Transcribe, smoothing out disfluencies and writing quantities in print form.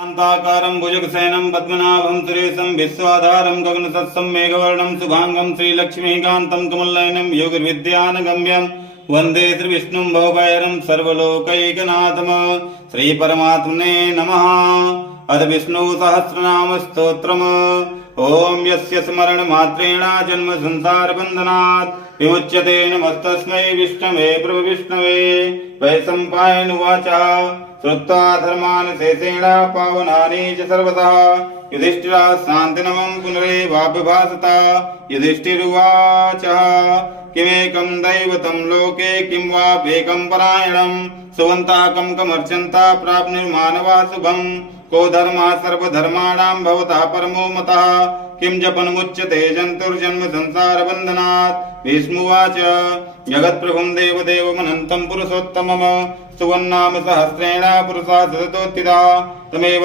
शान्ताकारं भुजगशयनं पद्मनाभं सुरेशं विश्वाधारं गगनसत्सं मेघवर्णं शुभांगं श्रीलक्ष्मीकान्तं कमलनयनं योगविद्यानगम्यं वन्दे श्रीविष्णुं भवभयहरं सर्वलोकैकनाथं श्रीपरमात्मने नमः। अथ विष्णुसहस्रनामस्तोत्रम्। ॐ यस्य स्मरणमात्रेण जन्म संसारबन्धनात् विमुच्यते नमस्तस्मै विष्णवे प्रभविष्णवे। वैशम्पायनुवाच श्रुत्वा धर्मान् शेषेण पावनानि च सर्वतः युधिष्ठिरः शान्तिनवं पुनरेवाभ्यभाषत। युधिष्ठिरुवाच किमेकं दैवतं लोके किं वाप्येकं परायणं सुवन्ताकं कमर्चन्ता प्राप्नुर्मानवा शुभम्। को धर्मः सर्वधर्माणां भवतः परमो मतः किं जपनमुच्यते जन्तुर्जन्म संसारबन्धनात्। भीष्मुवाच जगत्प्रभुं देवदेवमनन्तं पुरुषोत्तमम् सुवन्नाम सहस्रेण पुरुषा सततोत्थिता तमेव